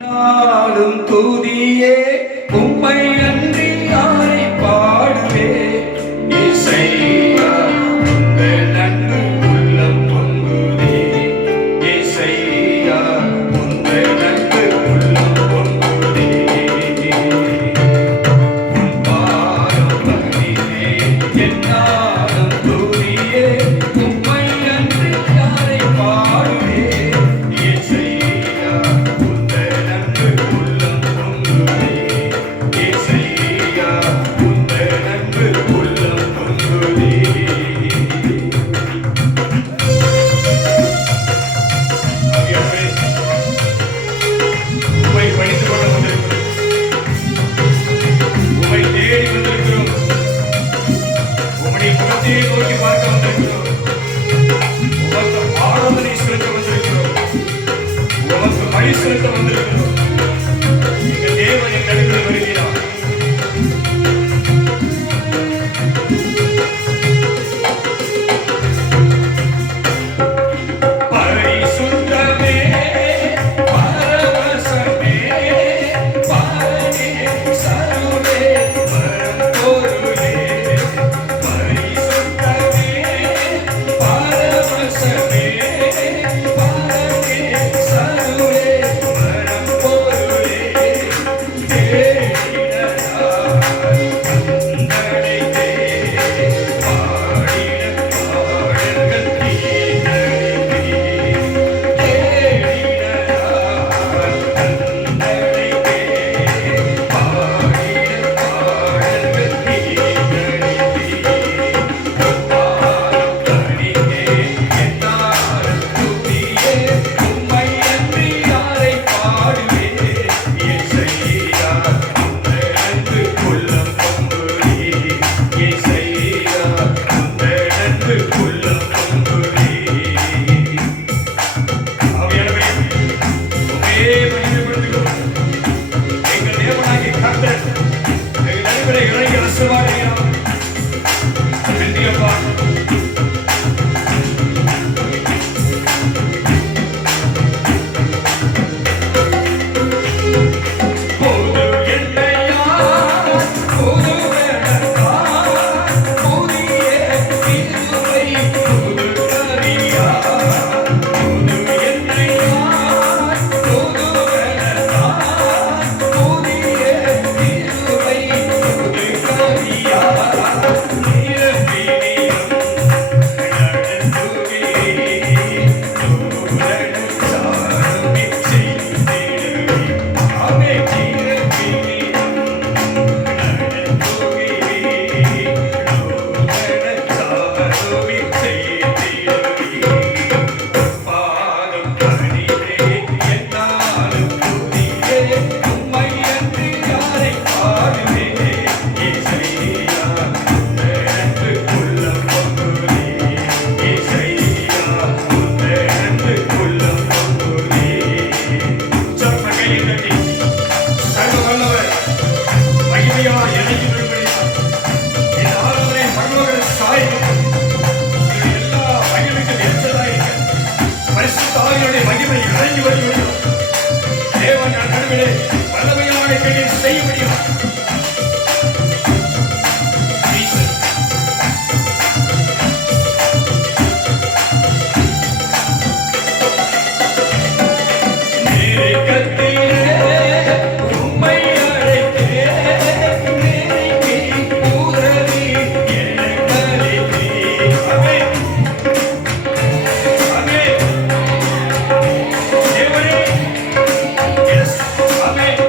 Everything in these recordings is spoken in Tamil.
நாளும் துதியே உம்மை அன்றி யாரை பாடுவே இசையா உங்கள் அன்பு உள்ளம் பொங்குதே இசையா உங்கள் அன்பு உள்ளம் பொங்குதே பாரம் பகிரே என்னாலும் துதியே உம்மை அன்றி யாரை பாடுவே இசையா நோக்கி பார்க்க வந்திருக்கிறோம். உமக்கு ஆராதனை செலுத்த வந்திருக்கிறோம். உமக்கு பலி செலுத்த வந்திருக்கிறோம். எங்கள் தேவன் என் நடுவில் வருகிறார். பரிசுத்தமே பரவசமே பாரே சருளே பரம்பொருளே மகிமை இறங்கி வருகிறோம். தேவன் நடுவிலே வல்லமையான கையை செய்ய முடியும். Amen.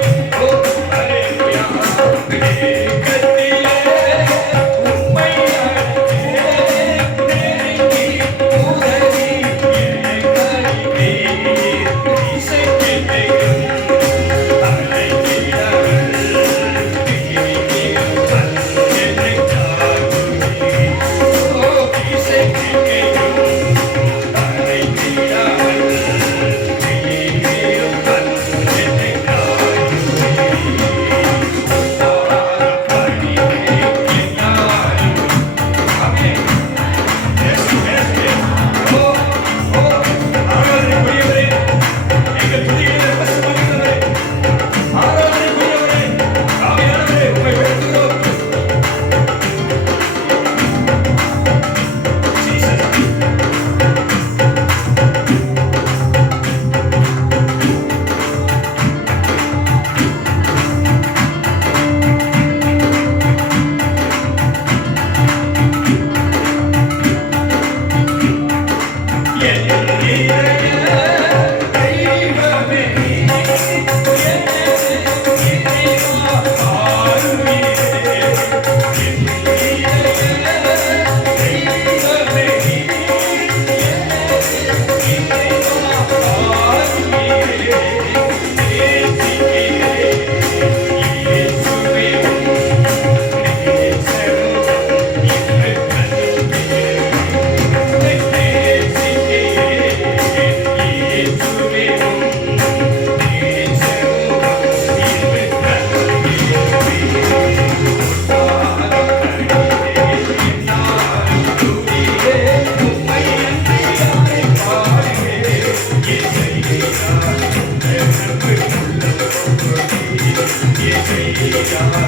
Hallelujah.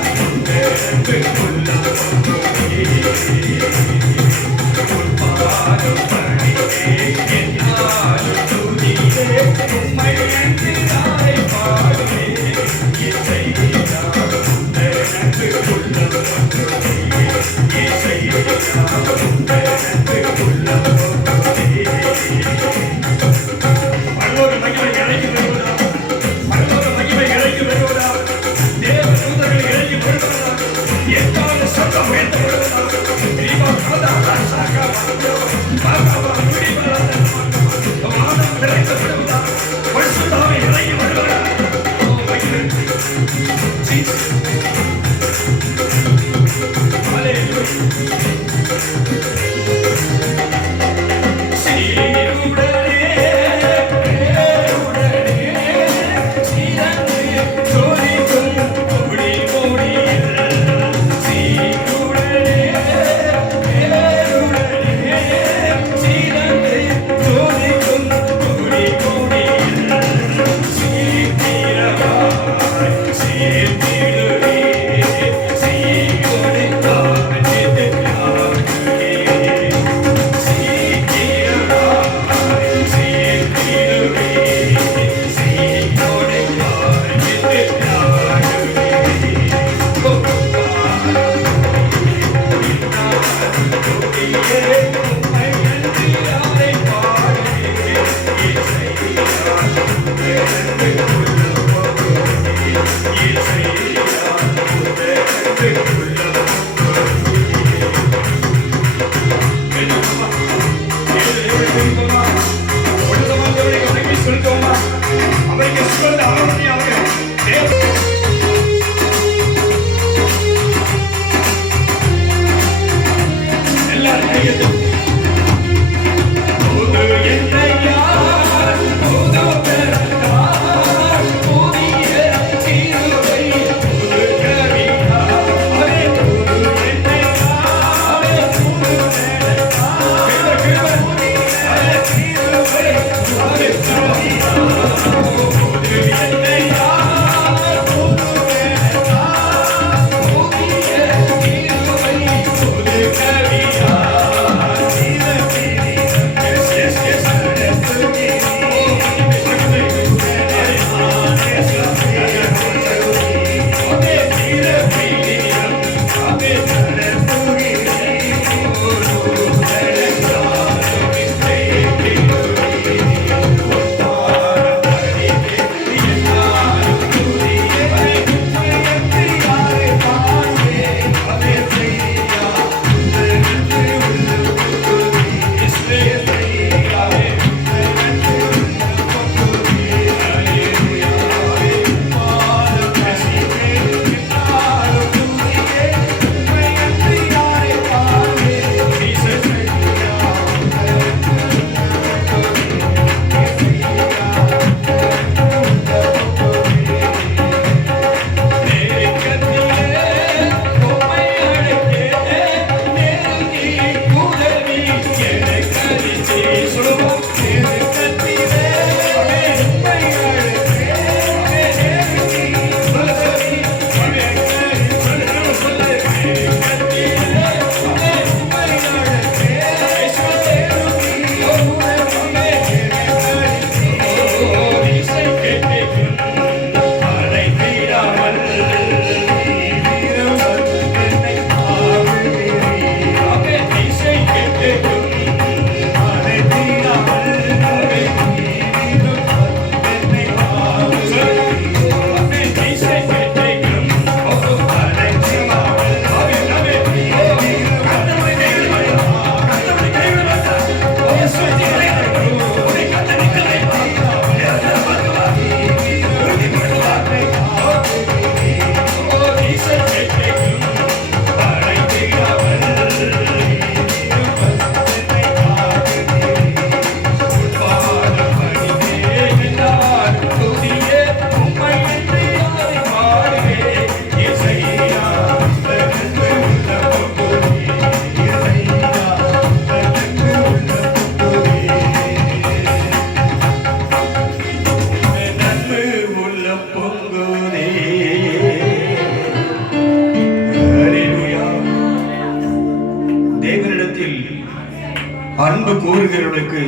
கூறுகிறவர்களுக்கு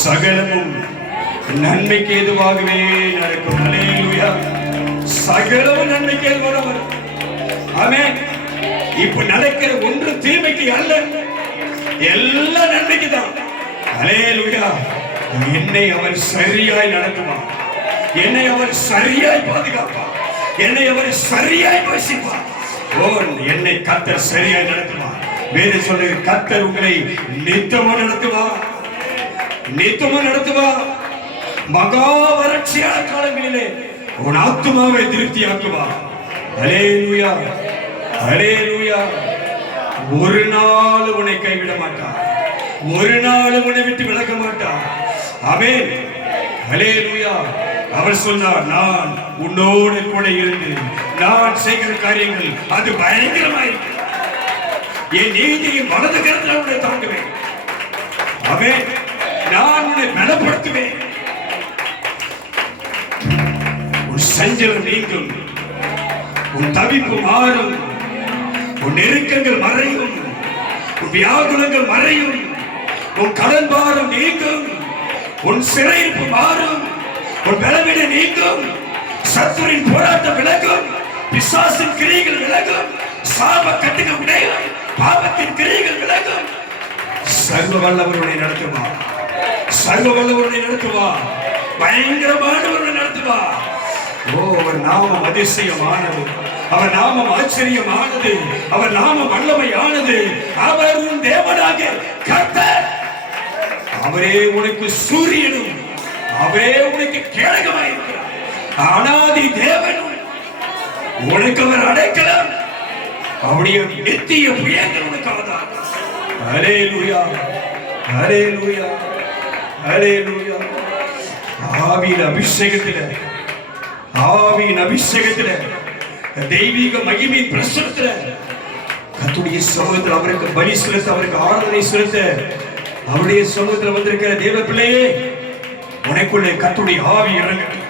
சகலமும் நன்மைக்கு ஏதுவாகவே நடக்கும். அல்லேலூயா. சகலமும் நன்மைக்கு ஏதுவாக வரும். ஆமென். இப்ப நடக்கிற ஒன்று தீமைக்கு அல்ல, எல்லாம் நன்மைக்கு தான். அல்லேலூயா. என்னை அவர் சரியாய் நடத்துவார், என்னை அவர் சரியாய் பாதுகாப்பார், என்னை அவர் சரியாய் போஷிப்பார். ஓ, என்னை கர்த்தர் சரியாய் நடத்துவார். வேறு சொல்லு, கர்த்தர் உங்களை நித்தமும் நடத்துவார், நித்தமும் நடத்துவார். மகா வறட்சியான காலங்களிலே உன் ஆத்துமாவை திருப்தியாக்குவார். அல்லேலூயா, அல்லேலூயா. ஒரு நாள் உன்னை கைவிட மாட்டார், ஒரு நாள் உன்னை விட்டு விலக மாட்டார். ஆமென். அல்லேலூயா. அவர் சொன்னார், நான் உன்னோடு கூட இருந்து நான் செய்கிற காரியங்கள் அது பயங்கரமாயிருக்கு. என் நீதியின் வலது கரத்தில் உன்னை தாங்குவேன். ஆமென். நான் உன்னை பலப்படுத்துவேன். உன் சஞ்சலம் நீங்கும், உன் தவிப்பு மாறும், உன் நெருக்கங்கள் மறையும், உன் வியாகுலங்கள் மறையும், உன் கடன் பாரம் நீங்கும், உன் சிறையிருப்பு மாறும், உன் பலவீனம் நீங்கும், சத்துருவின் போராட்டம் விலகும், பிசாசின் கிரியைகள் விலகும், சாப கட்டுகள் விடையும், பாவத்தின் கிரியைகள் விலகும். சர்வ வல்லவருடைய நடத்துவார், சர்வ வல்லவருடைய நடத்துவார், பயங்கரமானவருடைய நடத்துவார். ஓ, அவர் நாமம் அதிசயமானது, அவர் நாமம் ஆச்சரியமானது, அவர் நாமம் வல்லமையானது. அவர் உன் தேவனாக கர்த்தர். அவரே உனக்கு சூரியனும், அவரே உனக்கு கேடகமாயிருக்கிறார். அனாதி தேவன் உனக்கு அவர் அடைக்கலம், அவருடைய நித்திய புயங்கள் உனக்கு ஆதாரம். அல்லேலூயா, அல்லேலூயா, அல்லேலூயா. ஆவியின் அபிஷேகத்திலே, ஆவியின் அபிஷேகத்திலே, தெய்வீக மகிமையின் பிரசன்னத்திலே கர்த்தருடைய சமூகத்தில் அவருக்கு பலி செலுத்த, அவருக்கு ஆராதனை செலுத்த, அவருடைய சமூகத்தில் வந்திருக்கிற தேவ பிள்ளையே, உனக்குள்ளே கர்த்தருடைய ஆவி இறங்கட்டும்,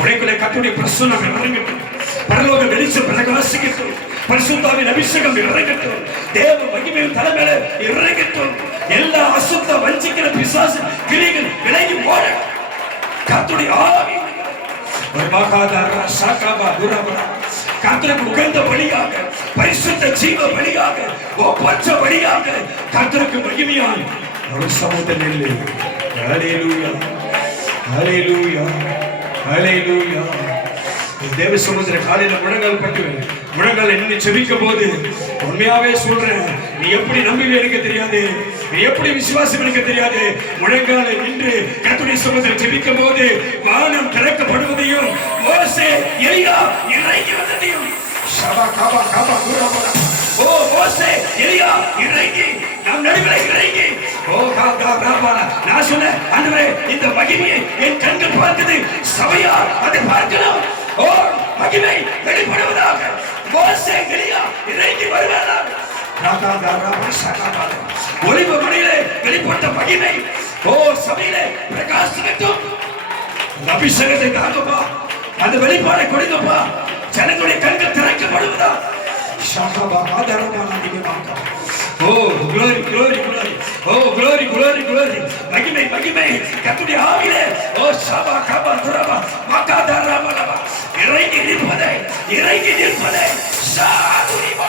உனக்குள்ளே கர்த்தருடைய பிரசன்னம் இறங்கட்டும், பரலோக வெளிச்சம் பிரகாசிக்கட்டும், பரிசுத்தாவின் அபிஷேகம் இறங்கட்டும், தேவ மகிமையின் தலைமையில இறங்கட்டும். எல்லா அசுத்த வஞ்சிக்கிற பிசாசு கிரியைகள் விலகி ஓட கர்த்தருடைய ஆவி கர்த்தருக்கு உகந்த பலியாக, பரிசுத்த ஜீவ பலியாக, ஒப்பற்ற பலியாக கர்த்தருக்கு மகிமையாய் அவர் சமூகத்தில் நில்லு. அல்லேலூயா, அல்லேலூயா, அல்லேலூயா. தேவ சமூகத்தில் காலையில முழங்கால் பட்டு முழங்கால் நின்று செபிக்கும் போது உண்மையாவே சொல்றேன், நீ எப்படி நம்பி எனக்கு தெரியாது, நீ எப்படி விசுவாசம் எனக்கு தெரியாது. முழங்காலை நின்று கர்த்தருடைய சமூகத்தில் செபிக்கும் போது வானம் திறக்கப்படுவதையும், மோசே எலியா இறங்கி வந்ததையும், ஷபா காபா காபா குராபா, ஓ மோசே எலியா இறங்கி நம் நடுவில் இறங்கி, ஓ காபா காபா, நான் சொன்ன ஆண்டவரே, இந்த மகிமையை என் கண்கள் பார்க்குது, சபையா அதை பார்க்கலாம். ஓ, மகிமை வெளிப்படுவதாக, மோசே எலியா இறங்கி வருவார்கள். ஒளிவு மணியிலே வெளிப்பட்ட மகிமை ஓ சபையிலே பிரகாசிக்கட்டும். அபிஷேகத்தை தாங்கப்பா, அந்த வெளிப்பாடை கொடுங்கப்பா. ஜனங்களுடைய கண்கள் திறக்கப்படுவதா. ஓ glory glory glory, ஓ glory glory glory, மகிமை மகிமை கர்த்தருடைய ஆவியிலே. ஓ சபா கபா துரபா மகாதரபலபா, இறங்கி நிற்பதே, இறங்கி நிற்பதே. சாதுரிபா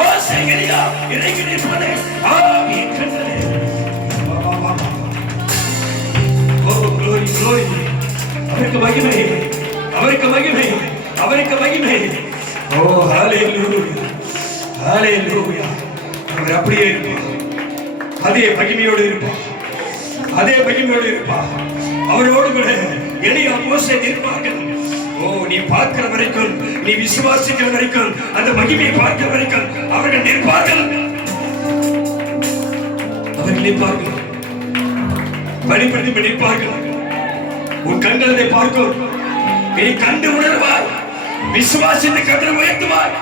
ஓ செங்கலியா இறங்கி நிற்பதே. ஆவி கண்டலே. ஓ glory glory, அவருக்கு மகிமை, அவருக்கு மகிமை, அவருக்கு மகிமை. ஓ ஹalleluya, ஹalleluya. அவர் அப்படியே இருப்பார், அதே மகிமையோடு இருப்பார், அதே மகிமையோடு இருப்பார். அவரோடு கூட எலியா மோசே நிற்பார்கள். ஓ, நீ பார்க்கிற வரைக்கும், நீ விசுவாசிக்கிற வரைக்கும், அந்த மகிமையை பார்க்கிற வரைக்கும் அவர்கள் நிற்பார்கள், அவர்கள் நிற்பார்கள், வெளிப்படுத்தி நிற்பார்கள். உன் கண்கள் அதை பார்க்கும், நீ கண்டு உணர்வாய், விசுவாசித்து கண்டு உயர்த்துவாய்.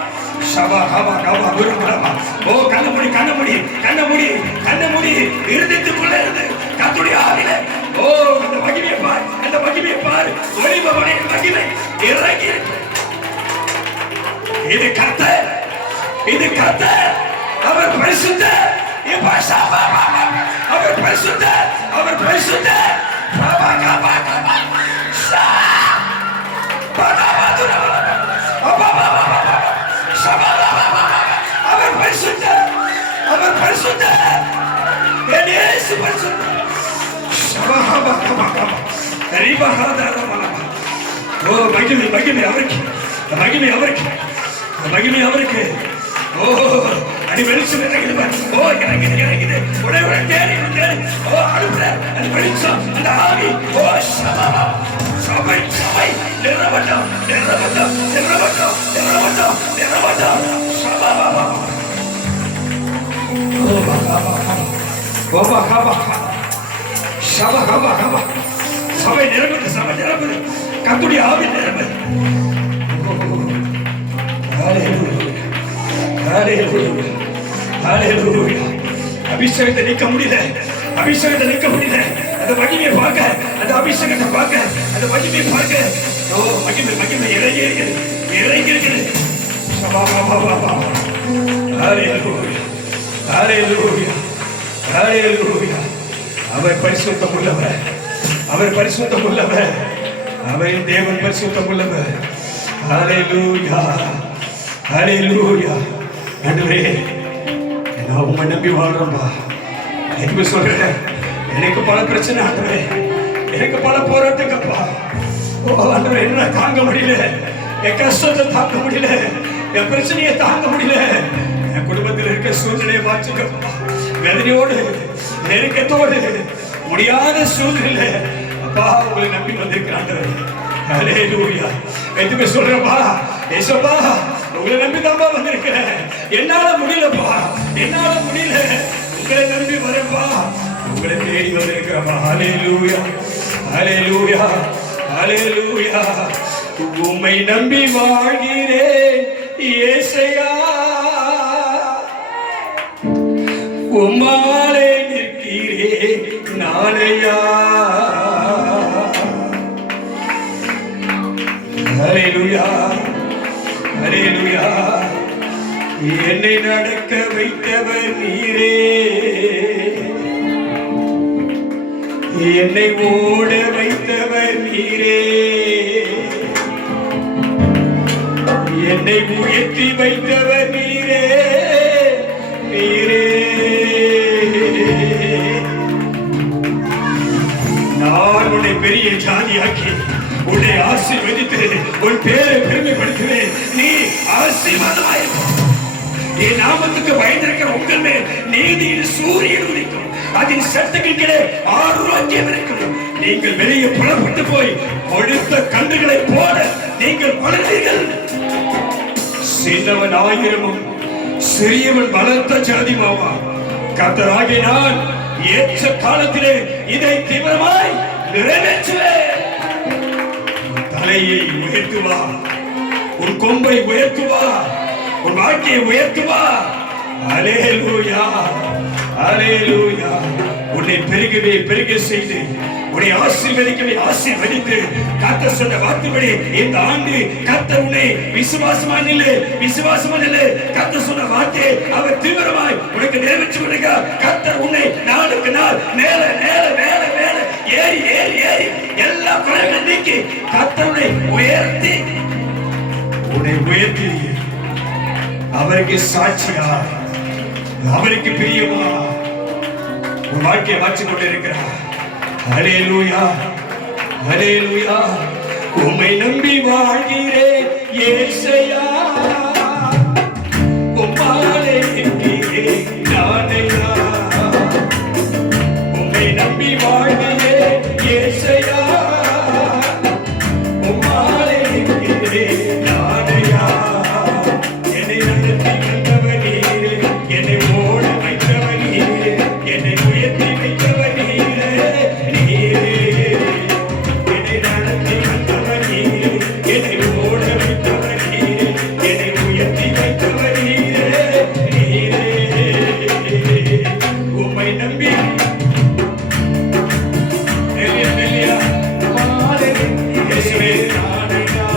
ஷபா கபா கபா குருபரமா. ஓ கண்ணமுடி கண்ணமுடி கண்ணமுடி கண்ணமுடி, இருதயத்துக்குள்ளே இருந்து கர்த்தருடைய ஆவியிலே ஓ அந்த மகிமையை பார், அந்த மகிமையை பார். ஒளிபவனின் மகிமை இறங்கி, இது கர்த்தர், இது கர்த்தர், அவர் பரிசுத்தர், அவர் பரிசுத்தர், அவர் பரிசுத்தர். அவர் பரிசுத்தர், அவர் பரிசுத்தர். இயேசு பரிசுத்தர். ஓ மகிமை, மகிமை அவருக்கு, மகிமை அவருக்கு, மகிமை அவருக்கு. ஓ அது வெளிச்சம் இறங்குது. ஓ இறங்குது, இறங்குது. உடனே தேடி தேடி. ஓ அடுப்புல அது வெளிச்சம், அந்த ஆவி. ஓ சபை, சபை நிறவட்டம், நிறவட்டம், நிறவட்டம், நிறவட்டம், நிறவட்டம். ஓ சபை நிரம்புது, சபை நிரம்புது. கர்த்தருடைய ஆவி நிரம்புது. அபிஷேகத்தை நிற்க முடியல, அபிஷேகத்தை நிற்க முடியல. அந்த மகிமையை பார்க்க, அந்த அபிஷேகத்தை பார்க்க, அந்த மகிமையை பார்க்க. ஓ மகிமை, மகிமை இறங்கி இருக்குது, இறங்கி இருக்குது. அவர் பரிசுத்தம் உள்ளவர், அவர் பரிசுத்தம் உள்ளவர், அவரின் தேவன் பரிசுத்தம் உள்ளவர். ஹல்லேலூயா, ஹல்லேலூயா. ஆண்டவரே, நான் உம்மை நம்பி வாழ்றேன்பா. எனக்கு சொல்றேன், எனக்கு பல பிரச்சனை ஆண்டவரே, எனக்கு பல போராட்டங்கப்பா. ஓ ஆண்டவரே, என்ன தாங்க முடியல, என் கஷ்டத்தை தாங்க முடியல, என் பிரச்சனையை தாங்க முடியல. என் குடும்பத்தில் இருக்க சூழ்நிலையை மாற்றுங்கப்பா. வேதனையோடு, நெருக்கத்தோடு, முடியாத சூழ்நிலை அப்பா உங்களை நம்பி வந்திருக்கிறாங்க. ஹல்லேலூயா. எதுக்கு சொல்றப்பா, ஏசப்பா உங்களை நம்பி தான்ப்பா வந்திருக்கிறேன். என்னால முடியலப்பா, என்னால முடியல, உங்களை நம்பி வரப்பா, உங்களை தேடி வந்திருக்கிறப்பா. ஹல்லேலூயா, ஹல்லேலூயா, ஹல்லேலூயா. உம்மை நம்பி வாழ்கிறேன் இயேசையா, உம்மாலே நிற்கிறேன் நாளையா. ஹல்லேலூயா, ஹல்லேலூயா. என்னை நடக்க வைத்தவர் நீரே, என்னை ஓட வைத்தவர் நீரே, என்னை உயர்த்தி வைத்தவர் நீரே, நீரே. நான் உன்னை பெரிய ஜாதியாக்கி உன்னை ஆசீர்வதித்து உன் பேரை பெருமைப்படுத்துவேன். நீ ஆசீர்வாதமாயிருக்கும். என் நாமத்துக்கு பயந்திருக்கிற உங்கள் மேல் நீதியின் சூரியன் உதிக்கும், அதன் சத்துக்களே ஆரோக்கியம் இருக்கும். நீங்கள் வெளியே புலப்பட்டு போய் கொழுத்த கன்றுகளை போல நீங்கள் வளர்ந்தீர்கள். சின்னவன் ஆயிரமும் சிறியவன் பலத்த ஜாதிமாவா. கர்த்தராகிய நான் ஏற்ற காலத்திலே இதை தீவிரமாய் நிறைவேற்றுவேன். தலையை உயர்த்துவா, உன் கொம்பை உயர்த்துவா, உன் வாழ்க்கையை உயர்த்துவா. ஹல்லேலூயா, ஹல்லேலூயா. உன்னை பெருகவே பெருக செய்து, உன்னை ஆசீர்வதிக்கவே ஆசீர்வதித்து, கர்த்தர் சொன்ன வார்த்தைப்படி இந்த ஆண்டு கர்த்தர் உன்னை விசுவாசமா நில்லு, விசுவாசமா நில்லு. கர்த்தர் சொன்ன வார்த்தையை அவர் தீவிரமாய் உனக்கு நிறைவேற்றி விடுங்க. கர்த்தர் உன்னை நாளுக்கு நாள் மேல மேல மேல மேல ஏறி ஏறி ஏறி எல்லா குறைகளை நீக்கி கர்த்தர் உன்னை உயர்த்தி, உன்னை உயர்த்தி அவருக்கு சாட்சியா, அவருக்கு பிரியமா உன் வாழ்க்கையை மாற்றிக் கொண்டிருக்கிறார். ஹல்லேலூயா, ஹல்லேலூயா. உம்மை நம்பி வாழ்கிறேன் இயேசையா, உம்மாலே நிற்கிறேன் நானையா. உம்மை நம்பி வாழ்கிறேன் இயேசையா, உம்மாலே நிற்கிறேன் நானையா. என்னை நடத்தி வந்தவர் நீரே, என்னை ஓட வைத்தவர் நீரே, என்னை உயர்த்தி வைத்தவர் நீரே, நீரே. என்னை நடத்தி வந்தவர் நீரே, என்னை ஓட வைத்தவர் நீரே, என்னை உயர்த்தி வைத்தவர் நீரே, நீரே. உம்மை நம்பி நெல்லியா இயேசுவே நானையா.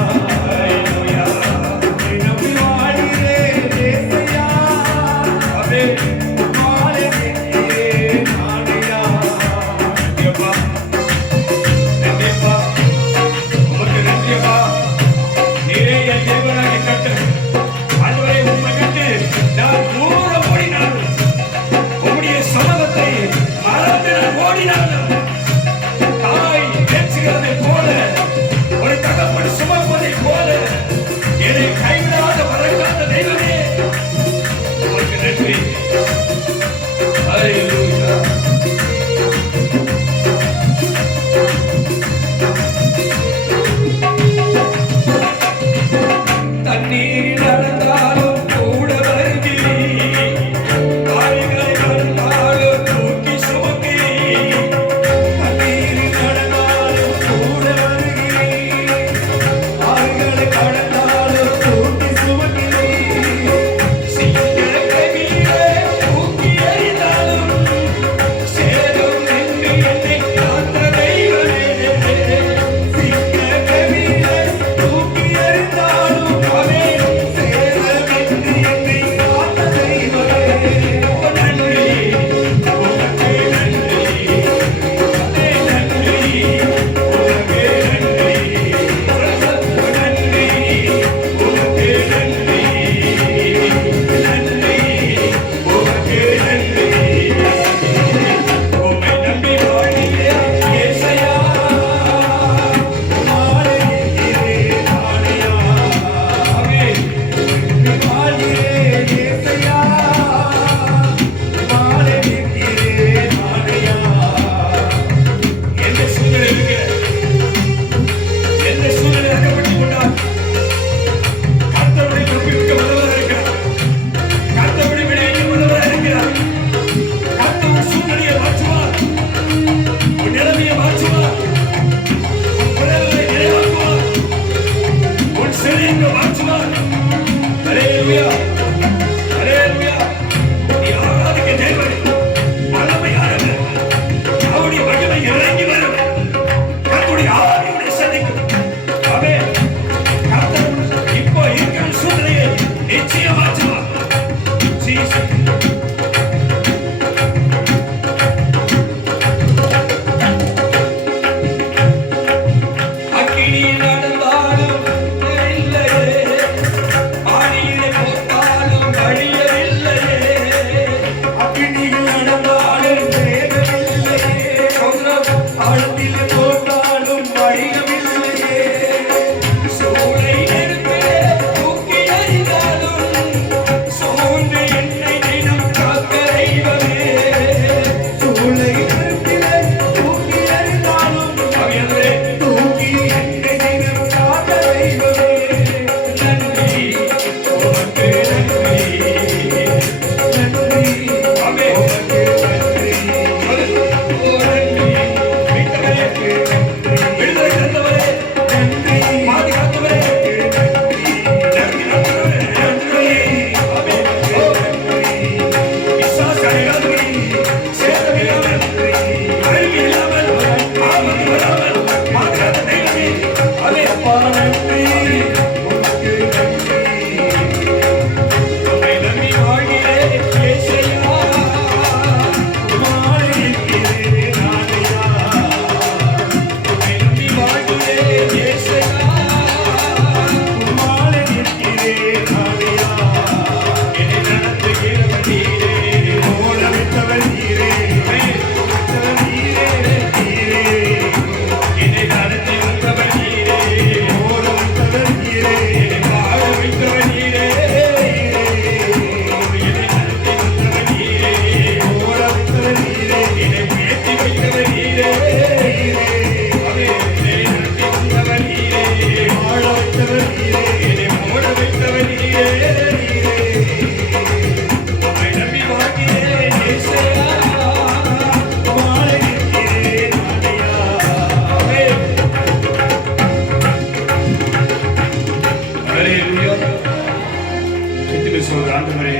ஆண்டவரே,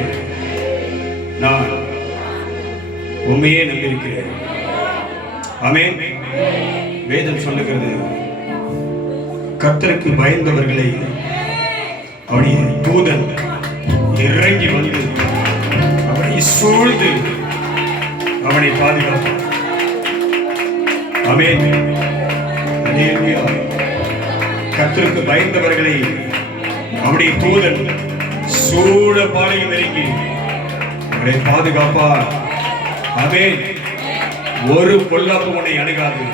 நான் உண்மையே நம்பியிருக்கிறேன். ஆமென். வேதம் சொல்லுகிறது, கர்த்தருக்கு பயந்தவர்களை அவருடைய தூதன் இறங்கி வந்து அவனை சூழ்ந்து அவனை பாதுகாப்பார். ஆமென். அல்லேலூயா. கர்த்தருக்கு பயந்தவர்களை அவருடைய தூதன் சூழ பாளையம் இறங்கி அவனை பாதுகாப்பார். ஆமென். ஒரு பொல்லாப்பு உன்னை அணுகாது,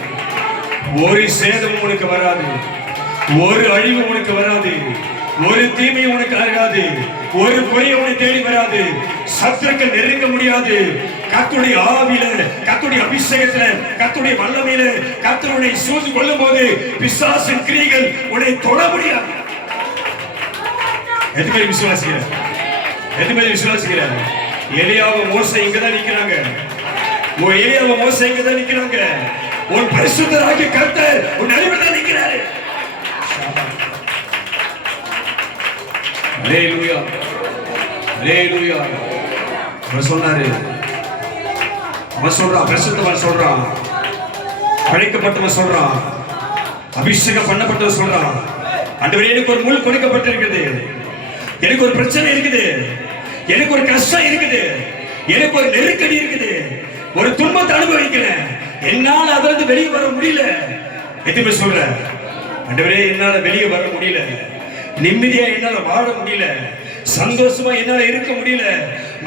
ஒரு சேதம் உனக்கு வராது, ஒரு அழிவு உனக்கு வராது, ஒரு தீமை உனக்கு அணுகாது, ஒரு குறை உன்னை தேடி வராது, சத்துருக்கள் நெருங்க முடியாது. கர்த்தருடைய ஆவியில, கர்த்தருடைய அபிஷேகத்துல, கர்த்தருடைய வல்லமையில கர்த்தருடைய சூழ்ந்து கொள்ளும் போது பிசாசின் கிரியைகள் உன்னை தொட முடியாது. எதுமே விசுவாசிக்கிற, எதுமே விசுவாசிக்கிற. எலியாவும் மோசே இங்கதான் நிக்கிறாங்க. உன் எலியாவும் மோசே இங்கதான் நிக்கிறாங்க. உன் பரிசுத்தராகிய கர்த்தர் உன் நடுவில் தான் நிக்கிறாரு. அல்லேலூயா, அல்லேலூயா. அவர் சொன்னாரு, அவன் சொல்றான், பரிசுத்தவன் சொல்றான், அழைக்கப்பட்டவன் சொல்றான், அபிஷேகம் பண்ணப்பட்டவன் சொல்றான், ஆண்டவரே எனக்கு ஒரு முள் கொடுக்கப்பட்டிருக்கிறது, எனக்கு ஒரு பிரச்சனை இருக்குது, எனக்கு ஒரு கஷ்டம் இருக்குது, எனக்கு ஒரு நெருக்கடி இருக்குது, ஒரு துன்பத்தை அனுபவிக்கிறேன், என்னால அதிலிருந்து வெளியே வர முடியல. எதுவுமே சொல்ற, ஆண்டவரே என்னால வெளியே வர முடியல, நிம்மதியா என்னால வாழ முடியல, சந்தோஷமா என்னால இருக்க முடியல,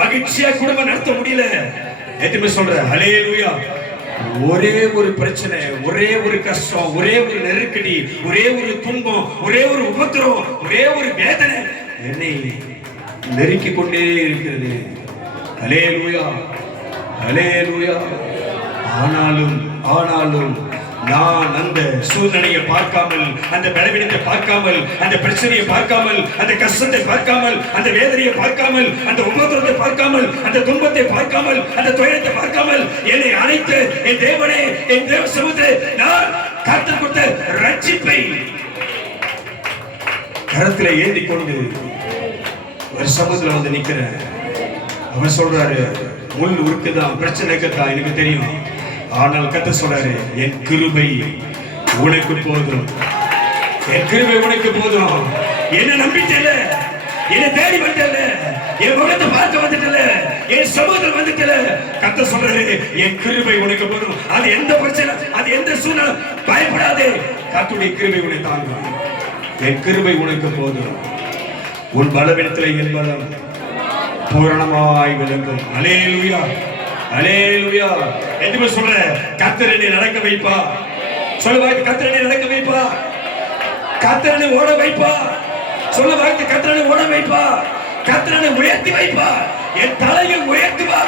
மகிழ்ச்சியா குடும்பம் நடத்த முடியல. எதுவுமே சொல்ற, ஹல்லேலூயா. ஒரே ஒரு பிரச்சனை, ஒரே ஒரு கஷ்டம், ஒரே ஒரு நெருக்கடி, ஒரே ஒரு துன்பம், ஒரே ஒரு உபத்திரம், ஒரே ஒரு வேதனை என்னை நெருக்கிக் கொண்டே இருக்கிறது. ஹல்லேலூயா, ஹல்லேலூயா. ஆனாலும் ஆனாலும் நான் அந்த சூழ்நிலையை பார்க்காமல், அந்த பலவீனத்தை பார்க்காமல், அந்த பிரச்சனையை பார்க்காமல், அந்த கஷ்டத்தை பார்க்காமல், அந்த வேதனையை பார்க்காமல், அந்த உபத்திரத்தை பார்க்காமல், அந்த துன்பத்தை பார்க்காமல், அந்த துயரத்தை பார்க்காமல், என்னை அழைத்த என் தேவனே, என் தேவ சமூகத்தை நான் கர்த்தர் கொடுத்த ரட்சிப்பை கரத்துல ஏந்தி கொண்டு ஒரு சமூகத்துல வந்து நிக்கிறேன். அவர் சொல்றாரு, முள் உருக்குதான், பிரச்சனைக்குதான், எனக்கு தெரியும். ஆனால் கர்த்தர் சொல்றாரு, என் கிருபை உனக்கு போதும், என் கிருபை உனக்கு போதும். என்ன நம்பிட்டல, என்ன தேடி வந்துட்டல, என் முகத்தை பார்க்க வந்துட்டல, என் சமூகத்தில் வந்துட்டல. கர்த்தர் சொல்றாரு, என் கிருபை உனக்கு போதும். அது எந்த பிரச்சனை, அது எந்த சூழ்நிலை, பயப்படாதே, கர்த்தருடைய கிருபை உன்னை தாங்கும். என் கிருபை உனக்கு போதும். உன் பலவீனத்திலே என் பலம் பூரணமாய் விளங்கும். அல்லேலூயா, அல்லேலூயா. எதுமே சொல்ற, கர்த்தர் என்னை நடக்க வைப்பா. சொல்ல வாய்க்கு, கர்த்தர் என்னை நடக்க வைப்பா, கர்த்தர் என்னை ஓட வைப்பா. சொல்ல வாய்க்கு, கர்த்தர் என்னை ஓட வைப்பா, கர்த்தர் என்னை உயர்த்தி வைப்பா. என் தலையை உயர்த்துவா,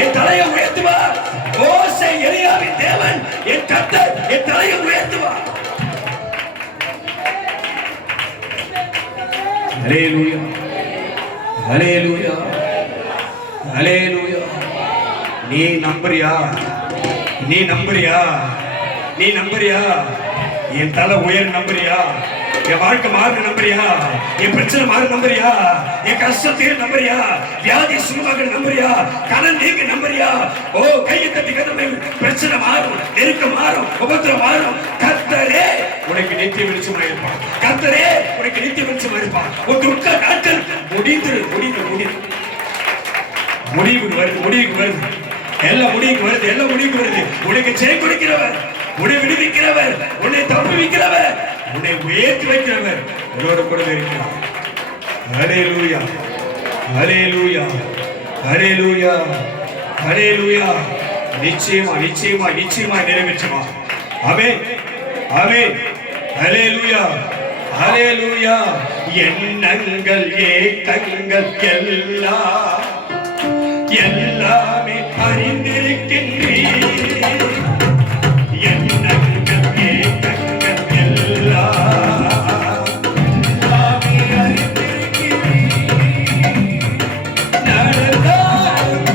என் தலையை உயர்த்துவா. மோசே எலியாவின் தேவன் என் கர்த்தர் என் தலையை உயர்த்துவா. அல்லேலூயா, அல்லேலூயா, அல்லேலூயா. நீ நம்புறியா? நீ நம்புறியா? நீ நம்புறியா? என் தலை உயர் நம்புறியா? என் வாழ்க்கை மாறு நம்புறியா? என் பிரச்சனை மாறு நம்புறியா? என் கஷ்டத்தை நம்புறியா? வியாதி சுகமாக நம்புறியா? கடன் நீங்க நம்புறியா? ஓ, கையை தட்டி கதமை, பிரச்சனை மாறும், நெருக்கம் மாறும், உபத்திரம் மாறும். கர்த்தரே உனக்கு நித்திய வெளிச்சமாக இருப்பார். கர்த்தரே உனக்கு நித்திய வெளிச்சமாக இருப்பார். உன் துக்க நாட்கள் முடிந்து முடிவுக்கு வருது. எல்லாம் முடிவுக்கு வருது. உனக்கு ஜெயம் கொடுக்கிறவர், உன்னை விடுவிக்கிறவர், உன்னை தப்புவிக்கிறவர், உன்னை உயர்த்தி வைக்கிறவர் என்னோட கூட இருக்கிறார். ஹல்லேலூயா, ஹல்லேலூயா, ஹல்லேலூயா, ஹல்லேலூயா. நிச்சயமா நிறைவேற்றுமா. ஆமென், ஆமென். ஹல்லேலூயா, ஹல்லேலூயா. எண்ணங்கள் ஏக்கங்கள் எல்லாமே அறிந்திருக்கின்றீர். எண்ணங்கள் ஏக்கங்கள் எல்லாமே அறிந்திருக்கின்றீர். நடந்தாலும்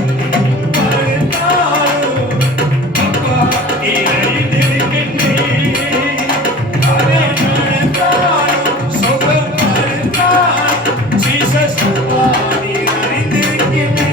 அப்பா நீ அறிந்திருக்கின்றீர். நடந்தாலும் சொந்தம் நடந்தாலும் ஜீசஸ் அப்பா நீ அறிந்திருக்கின்றீர்.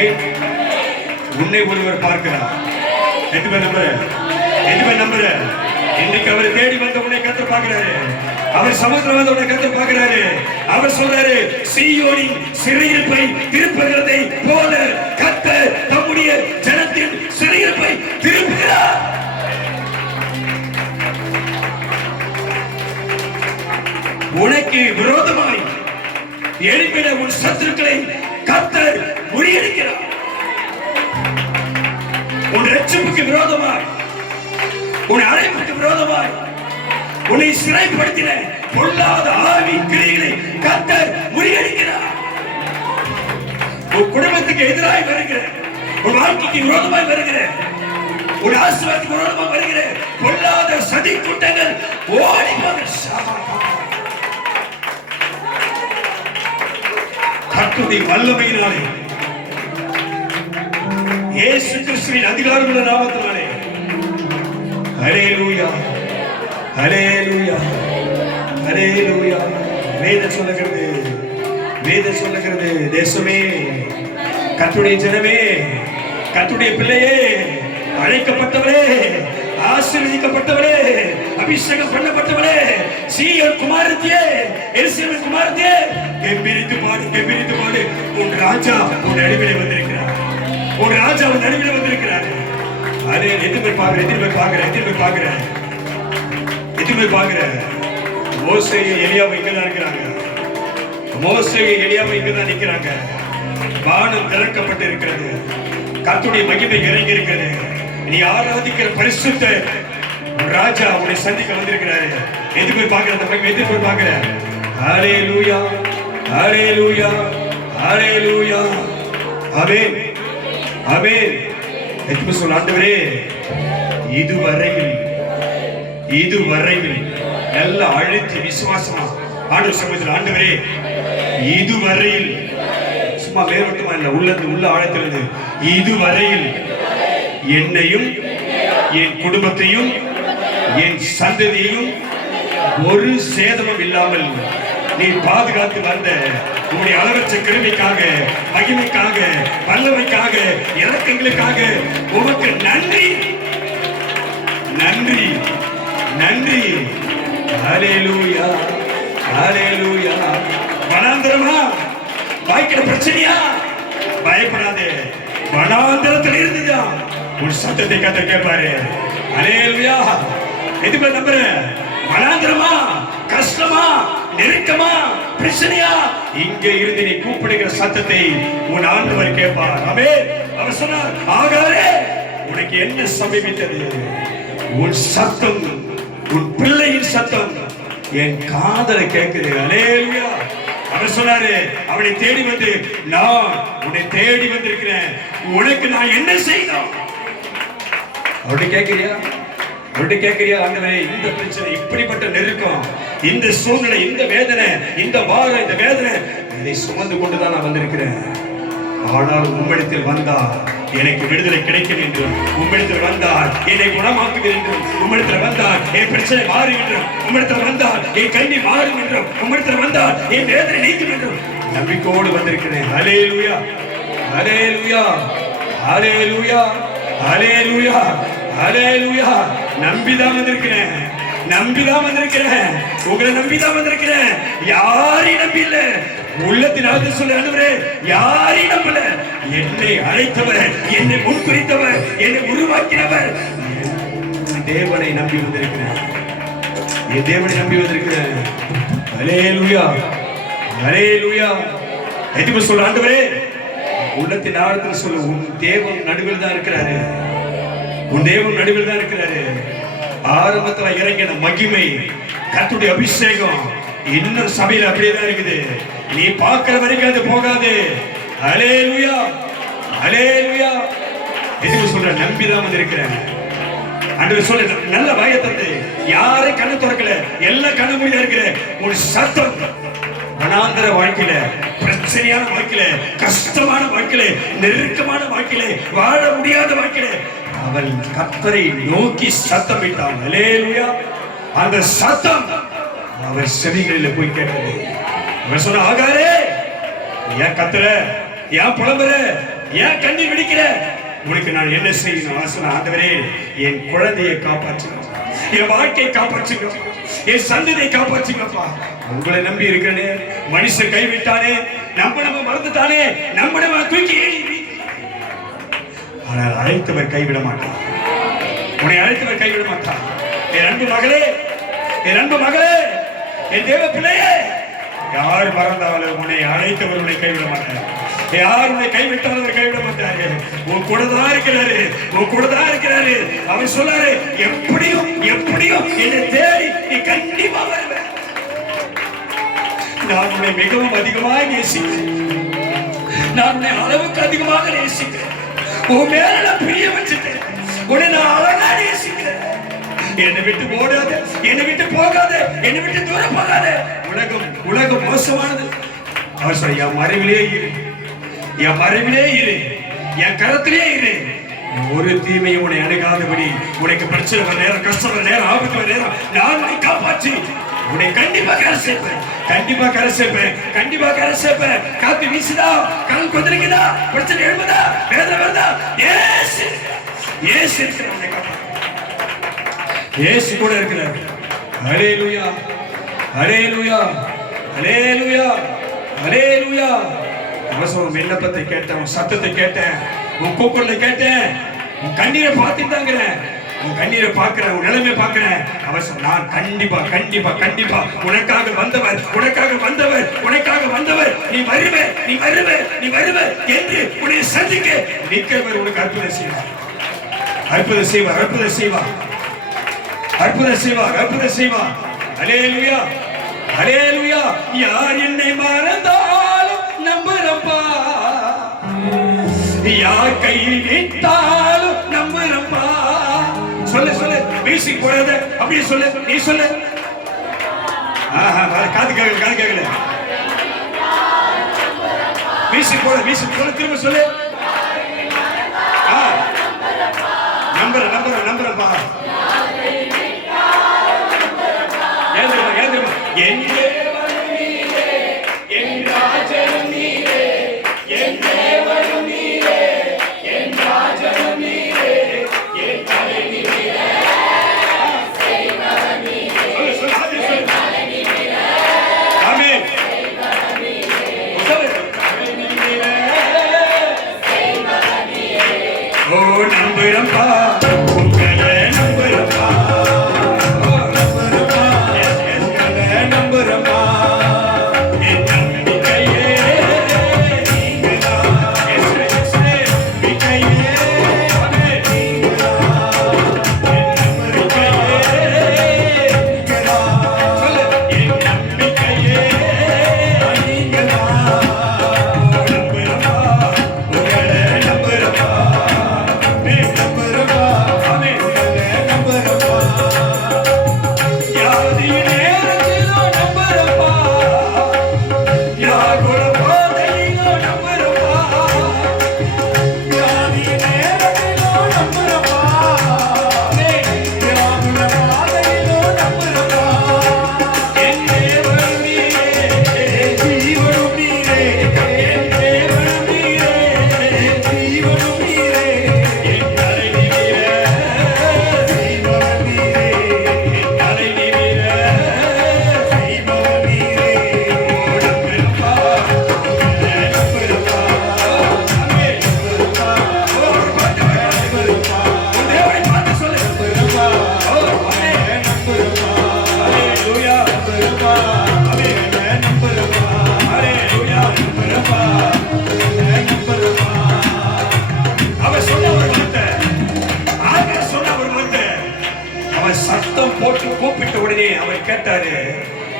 ஆமென். உன்னை ஒருவர் பார்க்கிறார். எதுவே நம்புற இன்னைக்கு அவரை தேடி வந்த உன்னை கர்த்தர் பார்க்கிறாரு. அவர் சமுத்திரம் வந்த உன்னை கர்த்தர் பார்க்கிறாரு. அவர் சொல்றாரு, சீயோனின் சிறையிருப்பை திருப்புகிறதை போல கர்த்தர் தம்முடைய ஜனத்தின் சிறையிருப்பை திருப்புகிறார். உனக்கு விரோதமாய் எழுப்பின உன் சத்துருக்களை கர்த்தர் முறியடிக்கிறார். உன் ரட்சிப்புக்கு விரோதமாய், உன் அழைப்புக்கு விரோதமாய், உன்னை சிறைப்படுத்தின பொல்லாத ஆவி கிரியைகளை கர்த்தர் முறியடிக்கிறார். உன் குடும்பத்துக்கு எதிராக வருகிற, உன் வாழ்க்கைக்கு விரோதமாய் வருகிற, உன் ஆசீர்வாதத்துக்கு விரோதமாக வருகிற பொல்லாத சதி கூட்டங்கள் ஓடி போக கர்த்தருடைய வல்லமையினாலே, இயேசு கிறிஸ்துவின் அதிகாரமுள்ள நாமத்தினாலே, ஹல்லேலூயா, ஹல்லேலூயா, ஹல்லேலூயா. வேதம் சொல்லுகிறது, தேசமே, கர்த்தருடைய ஜனமே, கர்த்தருடைய பிள்ளையே, அழைக்கப்பட்டவரே, ஆசீர்வதிக்கப்பட்டவரே, அபிஷேகம் பண்ணப்பட்டவரே, சீயோன் குமாரத்தியே, எருசலேமின் குமாரத்தியே, கெம்பீரித்து பாடு. உன் ராஜா உன் நடுவிலே வந்திருக்கிறார். உன் ராஜா உன் நடுவிலே வந்திருக்கிறார். அதே எதுவுமே பாக்குற மோசேயை எலியாவை இங்கதான் இருக்கிறாங்க. மோசேயை எலியாவை இங்கதான் நிக்கிறாங்க. வானம் திறக்கப்பட்டு இருக்கிறது. கர்த்தருடைய மகிமை இறங்கி இருக்கிறது. நீ ஆராதிக்கிற பரிசுத்த ராஜா உன்னை சந்திக்க வந்திருக்கிறாரு. எதுவுமே பாக்குற அந்த மகிமை எதிர்ப்பு பாக்குற. ஹல்லேலூயா, ஹல்லேலூயா, ஹல்லேலூயா. ஆமென், ஆமென். எதுக்கு சொல்ல ஆண்டவரே, இதுவரையில் நல்ல அழுத்தி விசுவாசமா ஆண்டவர் சமூகத்தில், ஆண்டவரே இதுவரையில், சும்மா மேலோட்டமா இல்ல, உள்ள ஆழத்திலிருந்து, இதுவரையில் என்னையும் என் குடும்பத்தையும் என் சந்ததியையும் ஒரு சேதமும் இல்லாமல் நீ பாதுகாத்து வந்த உன்னுடைய அளவற்ற கிருபைக்காக, மகிமைக்காக, வல்லமைக்காக, இரக்கங்களுக்காக உமக்கு நன்றி, நன்றி, நன்றி. ஹல்லேலூயா, ஹல்லேலூயா. வனாந்தரமா வாய்க்கிற பிரச்சனையா? பயப்படாதே. வனாந்தரத்தில் இருந்துதா உன் சத்தத்தை கர்த்தர் கேட்பாரு. ஹல்லேலூயா. எதுக்கு நம்புற? வனாந்தரமா, கஷ்டமா, நெருக்கமா, பிரச்சனையா? இங்க இருந்து நீ கூப்பிடுகிற சத்தத்தை உன் ஆண்டவர் கேட்பார். ஆமென். அவர் சொன்னார், ஆகாரே உனக்கு என்ன சம்பவித்தது? உன் சத்தம், உன் பிள்ளையின் சத்தம் என் காதலை கேட்குது. ஹல்லேலூயா. அவர் சொன்னாரு, அவனை தேடி வந்து, நான் உன்னை தேடி வந்திருக்கிறேன், உனக்கு நான் என்ன செய்யணும்? அவர்கிட்ட கேட்கிறியா? ஆண்டவரே, இந்த பிரச்சனை, இப்படிப்பட்ட நெருக்கம், இந்த சூழ்நிலை, இந்த வேதனை, இந்த வாரம், இந்த வேதனை, இதை சுமந்து கொண்டுதான் நான் வந்திருக்கிறேன். ஆனால் உம்மிடத்தில் வந்தால் எனக்கு விடுதலை கிடைக்கும் என்றும், உம்மிடத்தில் வந்தால் என்னை குணமாக்குவேன் என்றும், உம்மிடத்தில் வந்தால் என் பிரச்சனை மாறும் என்றும், உம்மிடத்தில் வந்தால் என் கல்வி மாறும் என்றும், உம்மிடத்தில் வந்தால் என் வேதனை நீக்கும் என்றும் நம்பிக்கையோடு வந்திருக்கிறேன். ஹல்லேலூயா, ஹல்லேலூயா, ஹல்லேலூயா, ஹல்லேலூயா, ஹல்லேலூயா. நம்பிதான் வந்திருக்கிறேன், உங்களை நம்பிதான் வந்திருக்கிறேன். யாரையும் நம்பி இல்ல. உள்ளத்தின் சொல்ல, ஆண்டவரே யாரையும் நம்பல. என்னை அழைத்தவர், என்னை முன்குறித்தவர், என்னை உருவாக்கினவர், தேவனை நம்பி வந்திருக்கிறேன். என் தேவனை நம்பி வந்திருக்கிறேன். ஹல்லேலூயா, ஹல்லேலூயா. எதுக்கு சொல்ல, ஆண்டவரே உள்ளத்தின் ஆழத்தில் சொல்ல, உன் தேவன் நடுவில் தான் இருக்கிறாரு. உன் தேவன் நடுவில் தான் இருக்கிறாரு. ஆரம்பத்தில் இறங்கின மகிமை, கர்த்தருடைய அபிஷேகம் இன்னும் சபையில் அப்படியே தான் இருக்குது. நீ பார்க்கிற வரைக்கும் அது போகாது. ஹல்லேலூயா, ஹல்லேலூயா. எதுக்கு சொல்ற? நம்பிதான் வந்திருக்கிறேன். ஆண்டவர் சொல்ல, நல்ல பயத்தது, யாரை கண்ணு திறக்கல, எல்லாம் கண்ணு மூடியா இருக்கிற ஒரு சத்தம். வனாந்தர வாழ்க்கையில, பிரச்சனையான வாழ்க்கையில, கஷ்டமான வாழ்க்கையில, நெருக்கமான வாழ்க்கையில, வாழ முடியாத வாழ்க்கையில அவள் கர்த்தரை நோக்கி சத்தம் விட்டான். ஹல்லேலூயா. அந்த சத்தம் அவர் செவிகளில் போய் கேட்டது. அவர் சொன்ன, ஆகாரே ஏன் கத்துற, ஏன் புலம்புற, ஏன் கண்ணீர் வெடிக்கிற? உனக்கு நான் என்ன செய்யணும்? சொன்ன ஆண்டவரே, என் குழந்தையை காப்பாற்றுங்க, என் வாழ்க்கையை காப்பாற்றுங்க, என் சந்ததியை காப்பாற்றுங்கப்பா. உங்களை நம்பி இருக்கிறனே, மனுஷன் கைவிட்டானே, நம்ம மறந்துட்டானே, நம்ம தூக்கி. ஆனால் அழைத்தவர் கைவிட மாட்டார். உன்னை அழைத்தவர் கைவிட மாட்டார். என் அன்பு மகளே, என் அன்பு மகளே, என் தேவ பிள்ளையே, யார் மறந்தாலும் உன்னை அழைத்தவர் உன்னை கைவிட மாட்டார். யார் உன்னை கைவிட்டாலும் அவர் கைவிட மாட்டாரு. உன் கூட தான் இருக்கிறாரு, உன் கூட தான் இருக்கிறாரு. அவர் சொல்லாரு, எப்படியும் எப்படியும் என்னை தேடி நீ கண்டிப்பா வருவ. நான் உன்னை மிகவும் அதிகமாக நேசிக்கிறேன். நான் உன்னை அளவுக்கு அதிகமாக நேசிக்கிறேன். உன் மேல நான் பிரிய வச்சுட்டேன். உன்னை நான் அழகா நேசிக்கிறேன். என்னை விட்டு ஓடாத, என்னை விட்டு போகாத, என்னை விட்டு தூரம் போகாத. உலகம் மோசமானது. அவர் சொல்ல, என் மறைவிலே இரு, என் மறைவிலே இரு, என் கரத்திலே இரு. ஒரு தீமையும் உன்னை அணுகாதபடி. உனக்கு பிரச்சனை வர நேரம், கஷ்டம் வர நேரம், ஆபத்து வர நேரம், நான் உன்னை காப்பாற்றி உன்னை கண்டிப்பா கரை சேர்ப்பேன். கண்டிப்பா கரை சேர்ப்பேன். கண்டிப்பா கரை சேர்ப்பேன். காத்து வீசுதா, கடல் கொந்தளிக்குதா, பிரச்சனை எழுப்புதா, வேதனை வருதா, ஏசு ஏசு இருக்கிற உன்னை காப்பாற்ற. இயேசு கூட இருக்கிறார். ஹல்லேலூயா, ஹல்லேலூயா, ஹல்லேலூயா, ஹல்லேலூயா. அவசரம் விண்ணப்பத்தை கேட்டேன், உன் சத்தத்தை கேட்டேன், உன் கூக்குரலை கேட்டேன், உன் கண்ணீரை பார்த்துட்டாங்கிறேன், உன் கண்ணீரை பார்க்கிறேன், உன் நிலைமை பார்க்கிறேன். அவசரம், நான் கண்டிப்பா கண்டிப்பா கண்டிப்பா உனக்காக வந்தவர், உனக்காக வந்தவர், உனக்காக வந்தவர். நீ வருவ, நீ வருவ, நீ வருவ என்று உன்னை சந்திக்க நிற்கிறவர் உனக்கு அற்புதம் செய்வார், அற்புதம் செய்வார், அற்புதம் செய்வார், அற்புதம் செய்வார், அற்புதம் செய்வார். ஹல்லேலூயா, ஹல்லேலூயா. யார் என்னை மறந்தாலும் நம்புறப்பா, யார் கைவிட்டாலும் நம்புறப்பா. சொல்லு சொல்லு, மியூசிக் போடாத, அப்படியே சொல்லு, நீ சொல்லு. காது கேட்கல, காது கேட்கல. மியூசிக் போட, மியூசிக் போட, திரும்ப சொல்லு. நம்புற நம்புற நம்புறப்பா. என் தேவன் நீரே, என் ராஜன் நீரே, என் தேவன் நீரே, என் ராஜன் நீரே, என் தலை நீரே, செய்வன் நீரே, செய்வன் நீரே, ஆமென், செய்வன் நீரே, தலை நீரே, செய்வன் நீரே. ஓ நம்புறப்பா, உங்களை நம்புறப்பா.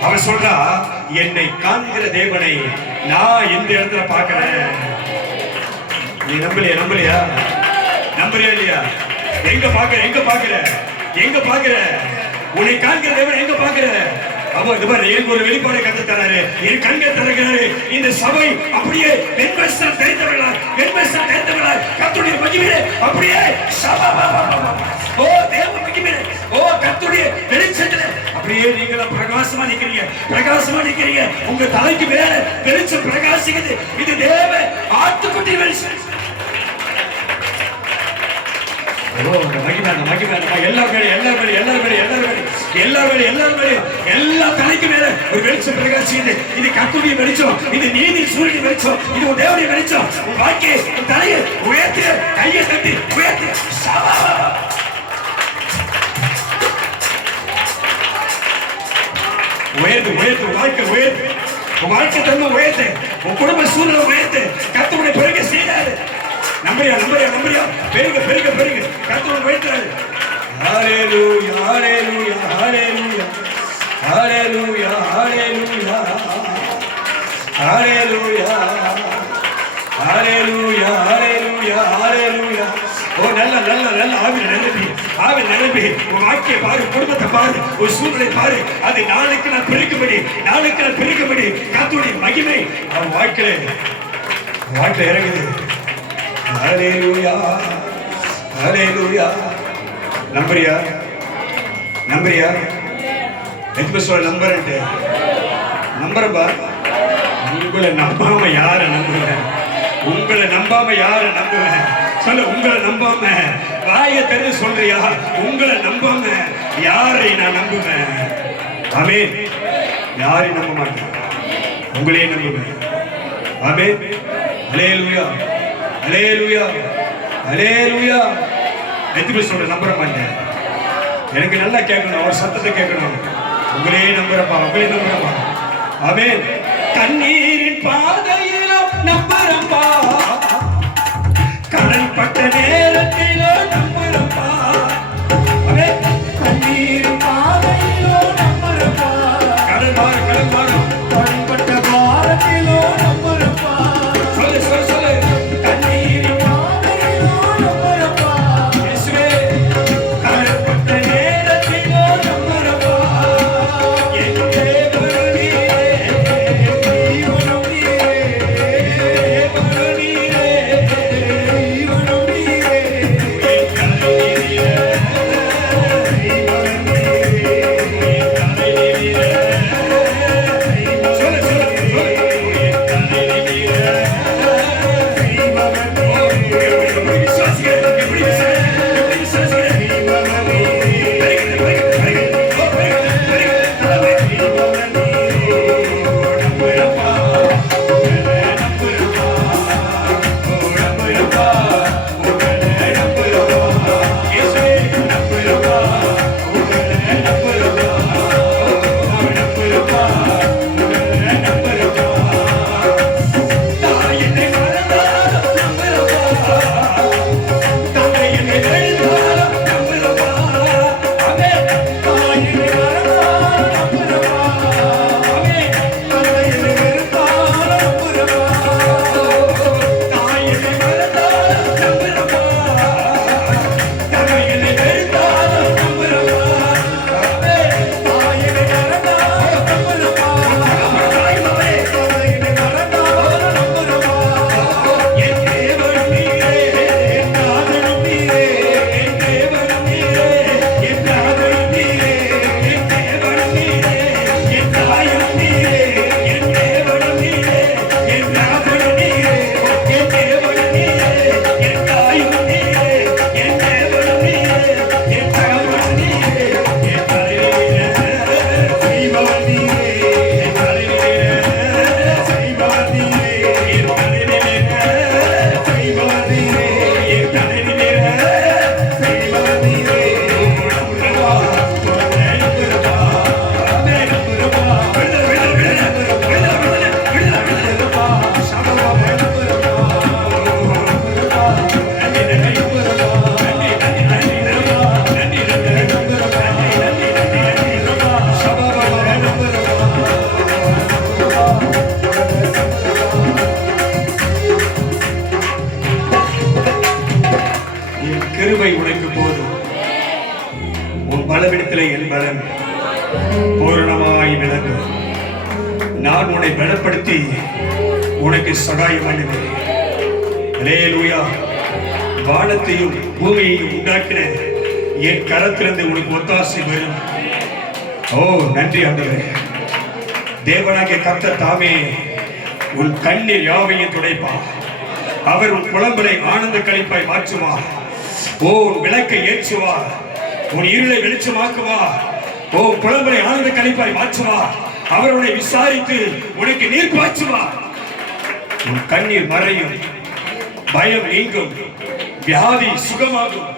அவன் சொல்றா, என்னை காண்கிற தேவனை நான் இந்த இடத்துல பார்க்கிறேன். நீ நம்பலையா? நம்பலையா? நம்பலையா இல்லையா? எங்க பாக்குற, எங்க பாக்குற, எங்க பாக்குற? உன்னை காண்கிற தேவனை எங்க பாக்குற? அவன் இது மாதிரி எனக்கு ஒரு வெளிப்பாடை கத்து தராரு, என் கண்கள் திறக்கிறாரு. இந்த சபை அப்படியே வெண்வஸ்திரம் தெரிந்தவர்களாய், வெண்வஸ்திரம் தெரிந்தவர்களாய் கர்த்தருடைய மகிமையிலே அப்படியே ஓ தேவ மகிமையிலே, ஓ கர்த்தருடைய வெளிச்சத்திலே அப்படியே நீங்க பிரகாசமா நிக்கிறீங்க, பிரகாசமா நிக்கிறீங்க. உங்க தலைக்கு மேல வெளிச்சம் பிரகாசிக்குது. இது தேவ ஆட்டுக்குட்டி வெளிச்சம். எல்லா தலைக்கு மேல ஒரு வெளிச்சம் பிரகாசிக்குது. இது கர்த்தருடைய வெளிச்சம், இது நீதி சூரியன் வெளிச்சம், இது உன் தேவனுடைய வெளிச்சம். உன் வாழ்க்கையை, உன் தலையை உயர்த்தி, கையை தட்டி உயர்த்தி உயர்த்து உயர்த்து வாழ்க்கை உயர்த்து, உன் வாழ்க்கை தன்மை உயர்த்து, உன் குடும்ப சூழ்நிலை உயர்த்து. கர்த்தருடைய பெருக செய்தாரு. நம்புறியா நம்புறியா நம்புறியா? பெருக பெருக பெருக கர்த்தருடைய உயர்த்துறாரு. ஹalleluya ஹalleluya ஹalleluya ஹalleluya ஹalleluya ஹalleluya ஹalleluya ஹalleluya ஹalleluya. ஓ நல்ல நல்ல நல்ல ஆவி நிரம்பி உன் வாழ்க்கையை பாரு, குடும்பத்தை பாரு, ஒரு சூழ்நிலை பாரு. அது நாளுக்கு நான் பெருக்கும்படி கர்த்தருடைய மகிமை அவன் வாழ்க்கையில இறங்குது. ஹalleluya ஹalleluya. நம்புறியா எதுக்கு சொல்ல நம்புறேன்ட்டு? நம்புறப்பா. உங்களை நம்பாம யார நம்புவேன்? சொல்ல, உங்களை நம்பாம வாயை தெரிஞ்சு சொல்றியா? உங்களை நம்பாம யாரை நான் நம்புவேன்? ஆமென். யாரையும் நம்ப மாட்டேன், உங்களையே நம்புவேன். ஆமென். ஹல்லேலூயா ஹல்லேலூயா ஹல்லேலூயா. எதுக்கு சொல்ற நம்புற மாட்டேன்? எனக்கு நல்லா கேட்கணும், அவர் சத்தத்தை கேட்கணும். உங்களே நம்புறப்பா. ஆமென். கண்ணீரின் பாதையிலும் நம்புறப்பா, கடல் பட்ட நேரத்திலும் நம்புறப்பா. ஆமென். கண்ணீரின் பாதையிலும் நம்புறப்பா, கடல் மாறும் கடல் பட்ட பாரத்திலும் நம்புறப்பா. சொல்லு சொல்லு சொல்லு. கண்ணீரின் பாதையிலும் நம்புறப்பா, இயேசுவே. கடல் பட்ட நேரத்திலும் நம்புறப்பா. என் தேவன் நீரே, ஜீவனும் நீரே, தேவன் நீரே, ஜீவனும் நீரே, என் கலை நீரே, ஜீவனும் நீரே, என் கலை நீரே. சொல்லு சொல்லு சொல்லு. என் கலை நீரே, ஜீவனும் நீரே. எப்படி விசுவாசிக்கிறேன்? எப்படி விசுவாசிக்கிறேன்? ஜீவனும் நீரே. கிருபை உனக்கு போதும். உன் பலவிடத்திலே என் பலன் பூரணமாய் விளங்கும். நான் உன்னை பலப்படுத்தி உனக்கு சகாயம் பண்ணுவேன். அல்லேலூயா. வானத்தையும் பூமியையும் உண்டாக்கின என் கரத்திலிருந்து உனக்கு ஒத்தாசை வரும். ஓ நன்றி ஆண்டவரே. தேவனாகிய கர்த்தர் தாமே உன் கண்ணீர் யாவையும் துடைப்பார். அவர் உன் குழம்பலை ஆனந்த களிப்பாய் மாற்றுவார். ஓ விளக்கை ஏற்றுவார், உன் இருளை வெளிச்சமாக்குவார், ஓ புலம்பலை ஆனந்த கழிப்பாய் மாற்றுவார். அவருடைய விசாரித்து உனக்கு நீர் பாய்ச்சுவார். உன் கண்ணீர் மறையும், பயம் நீங்கும், வியாதி சுகமாகும்,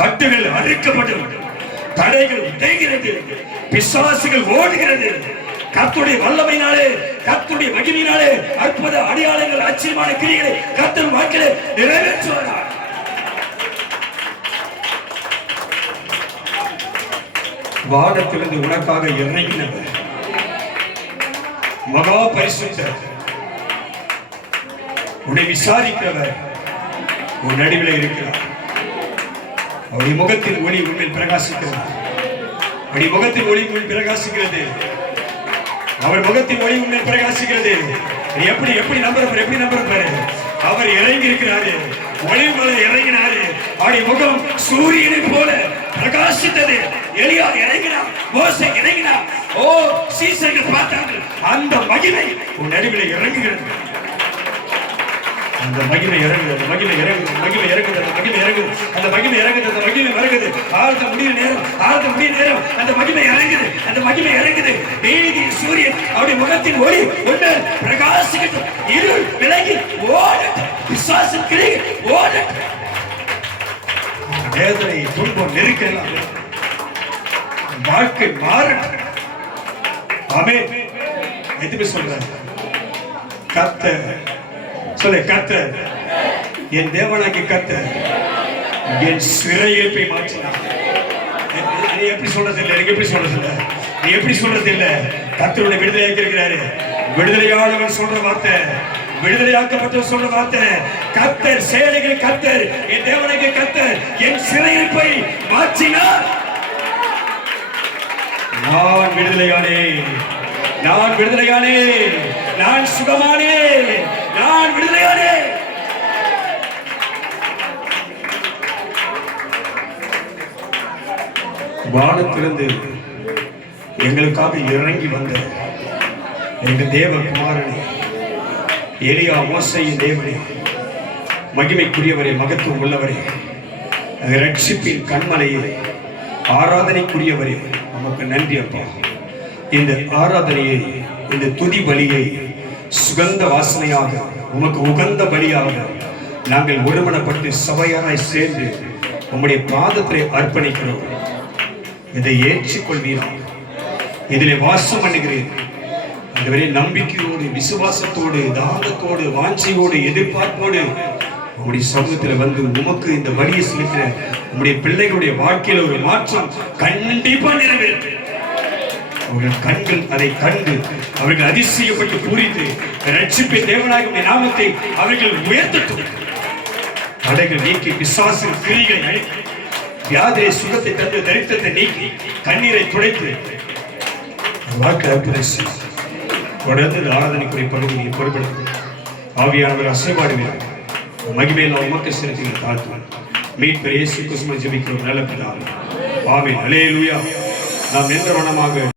கட்டுகள் அறுக்கப்படும், தடைகள் உடைகிறது, பிசாசுகள் ஓடுகிறது. கர்த்தருடைய வல்லமையினாலே, கர்த்தருடைய மகிமையினாலே அற்புத அடையாளங்கள் ஆச்சரியமான கிரியைகளை கர்த்தர் வாக்கிலே நிறைவேற்றுவார். வானத்திலிருந்து உனக்காக இறங்கினவர் மகா பரிசுத்தர், உன்னை விசாரிக்கிறவர் உன் நடுவில் இருக்கிறார். அவருடைய முகத்தின் ஒளி உண்மையில் பிரகாசிக்கிறது. அவருடைய முகத்தின் ஒளி உண்மையில் பிரகாசிக்கிறது. அவர் முகத்தின் ஒளி உண்மையில் பிரகாசிக்கிறது. எப்படி எப்படி நம்புறவர், எப்படி நம்புறவர்? அவர் இறங்கி இருக்கிறாரு, ஒளி மலை இறங்கினாரு. அவருடைய முகம் சூரியனை போல பிரகாசித்தது. எலியா இறங்கினார், மோசே இறங்கினார். ஓ சீசர்கள் பார்த்தார்கள். அந்த மகிமை உன் நடுவில் இறங்குகிறது. அந்த மகிமை இறங்குது, அந்த மகிமை இறங்குது, மகிமை இறங்குது, அந்த மகிமை இறங்குது, அந்த மகிமை இறங்குது, அந்த மகிமை வருகிறது. ஆழ்த்த முடிய நேரம், ஆழ்த்த முடிய நேரம், அந்த மகிமை இறங்குது, அந்த மகிமை இறங்குது. நீதி சூரியன் அவருடைய முகத்தின் ஒளி ஒன்று பிரகாசிக்கட்டும். இருள் விலகி ஓடட்டும், விசுவாசம் கிளி ஓடட்டும். வேதனை துன்பம் நெருக்கலாம், வாழ்க்கை மாறட்டும். ஆமென். எதுவுமே சொல்றாங்க கர்த்தர், சொல்ல கர்த்தர், என் தேவனாகிய கர்த்தர் என் சிறையிருப்பை மாற்றினார். நீ எப்படி சொல்றது இல்லை, எனக்கு எப்படி சொல்றது இல்லை, நீ எப்படி சொல்றது இல்லை. கர்த்தருடைய விடுதலையாக்கி இருக்கிறாரு. விடுதலையானவன் சொல்ற வார்த்தை, விடுதலையாக்கப்பட்டவர் சொல்ற வார்த்தை. கர்த்தர், சேனைகள் கர்த்தர், என் தேவனாகிய கர்த்தர் என் சிறையிருப்பை மாற்றினார். நான் விடுதலையானே, நான் விடுதலையானே, நான் சுகமானே, நான் விடுதலையானே. வானத்திலிருந்து எங்களுக்காக இறங்கி வந்த எங்கள் தேவகுமாரனே, எலியா மோசையின் தேவனே, மகிமைக்குரியவரே, மகத்துவம் உள்ளவரே, ரட்சிப்பின் கண்மலையே, ஆராதனைக்குரியவரே, நமக்கு நன்றி அப்பா. இந்த ஆராதனையை, இந்த துதி பலியை சுகந்த வாசனையாக, உமக்கு உகந்த பலியாக நாங்கள் ஒருமனப்பட்டு சபையாராய் சேர்ந்து உம்முடைய பாதத்தை அர்ப்பணிக்கிறோம். இதை ஏற்றுக்கொள்வீராக. இதிலே வாசம் பண்ணுகிறேன். அதுவரை நம்பிக்கையோடு, விசுவாசத்தோடு, தாகத்தோடு, வாஞ்சையோடு, எதிர்பார்ப்போடு உங்களுடைய சமூகத்தில் வந்து உமக்கு இந்த வழியை செலுத்துற உங்களுடைய பிள்ளைகளுடைய வாழ்க்கையில் ஒரு மாற்றம் கண்டிப்பா நிறைவேறும். அவர்கள் கண்கள் அதை கண்டு அவர்கள் அதிசயப்பட்டு பூரித்து ரட்சிப்பின் தேவனாகிய நாமத்தை அவர்கள் உயர்த்தட்டும். தடைகள் நீக்கி, பிசாசின் கிரிகளை அழித்து, வியாதியை சுகத்தை தந்து, தரித்திரத்தை நீக்கி, கண்ணீரை துடைத்து வாழ்க்கை அற்புதம் தொடர்ந்து ஆராதனைக்குரிய பகுதியை பொருட்படுத்தும். ஆவியானவர் அசைபாடுகிறார். மகிமையில் உமக்கு செலுத்துகிற தாழ்த்துவார். மீட்பர் இயேசு கிறிஸ்துவை ஜெபிக்கிறோம் நல்ல பிதாவே. ஆமென். அல்லேலூயா. நாம் நின்ற வண்ணமாக